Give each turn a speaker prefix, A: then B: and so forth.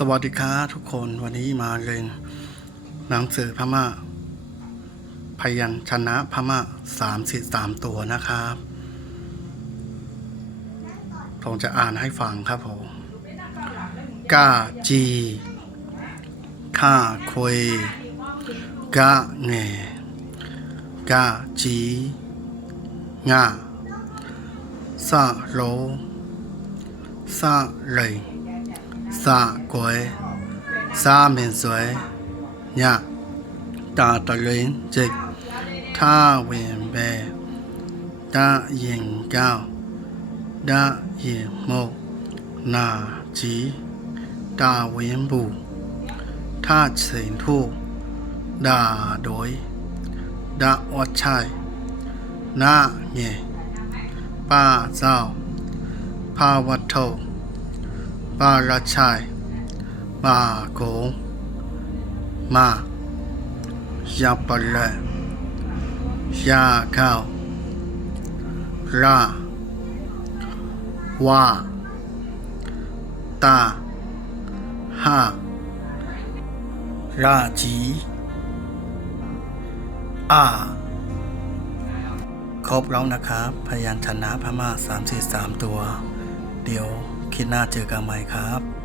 A: สวัสดีครับทุกคนวันนี้มาเรียนหนังสือพม่า พยัญชนะพม่าสามสิบสามตัวนะครับผมจะอ่านให้ฟังครับผมกาจีข้าคุยกะเงกาจีงาซาโลซาเลย สะกวยสาเมนสวยญะตาตะลินจิกท่าเวนเบดาเยิงเก้าดาเยโปาละชาย มาโกมายาปลเลยยาข้าวลาว่าตาห้าราจีอาครบแล้วนะครับ พยัญชนะพม่าสามสี่สามตัว เดี๋ยว คิดหน้าเจอกันใหม่ครับ